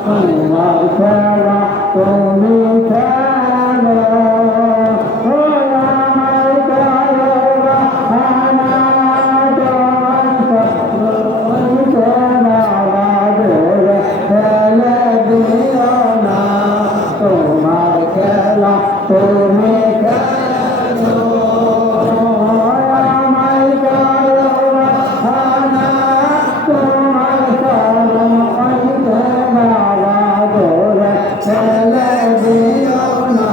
তোমার খেলা তুমি খেলো আমায় করো বাহানা তুমি খেলা বাদরে ফেলে দিও না তোমার খেলা তুমি খেলো আমায় করো বাহানা তোমার খেলা বাদরে ফেলে দিও না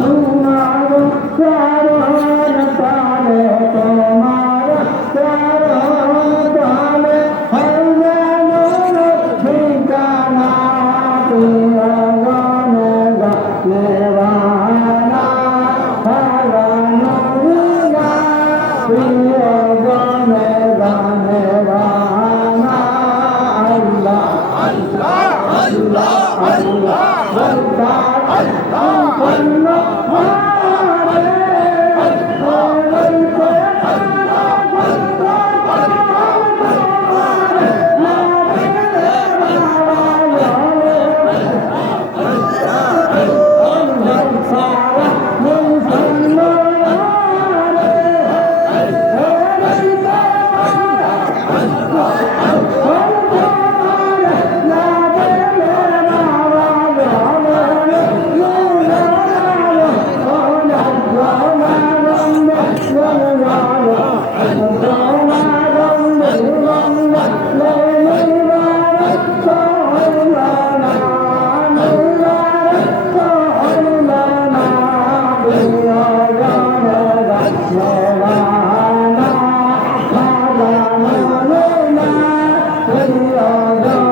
তোমার চরণ তলে তোমার চরণ তলে হইবে মোর ঠিকানা প্রিয় গানে গানেবানা হারানো না প্রিয় গানে গানেবানা আল্লাহ আল্লাহ আল্লাহ আল্লাহ আল্লাহ Oh